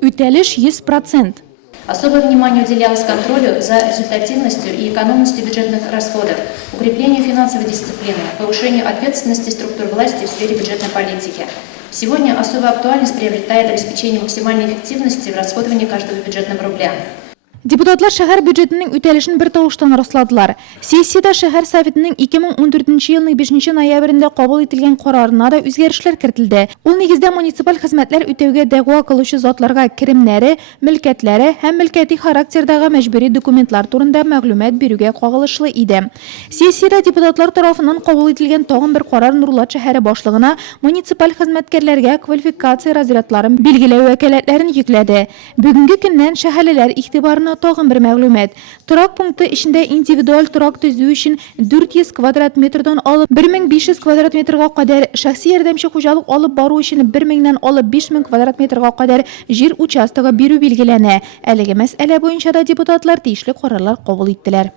Үтәлеш 100%. Особое внимание уделялось контролю за результативностью и экономностью бюджетных расходов, укреплению финансовой дисциплины, повышению ответственности структур власти в сфере бюджетной политики. Сегодня особую актуальность приобретает обеспечение максимальной эффективности в расходовании каждого бюджетного рубля. Депутатлар шәһәр бюджетының үтәлешен бер тавыштан расладылар. Сессияда шәһәр советының 2014 елның 5 ноябрендә кабул ителгән карарына да үзгәрешләр кертелде. Ул нигездә муниципаль хезмәтләр үтәүгә дәгъва кылучы затларга керемнәре, мөлкәтләре һәм мөлкәти характердагы мәҗбүри документлар турында мәгълүмат бирүгә кагылышлы иде. Сессияда депутатлар тарафыннан кабул ителгән тагын бер карар Нурлат шәһәре башлыгына муниципаль хезмәткәрләргә квалификация разрядларын билгеләү вәкаләтләрен йөкләде. Бүгенге көннән шәһәрләр игътибарына тагын бер мәгълүмат. Торак пункты эчендә индивидуаль торак төзү өчен 400 квадрат метрдан алып 1500 квадрат метрга кадәр, шәхси ярдәмче хуҗалык алып бару өчен 1000-нән алып 5000 квадрат метрга кадәр җир участогы бирү билгеләнә. Әлеге мәсьәлә буенча да депутатлар тиешле карарлар кабул иттеләр.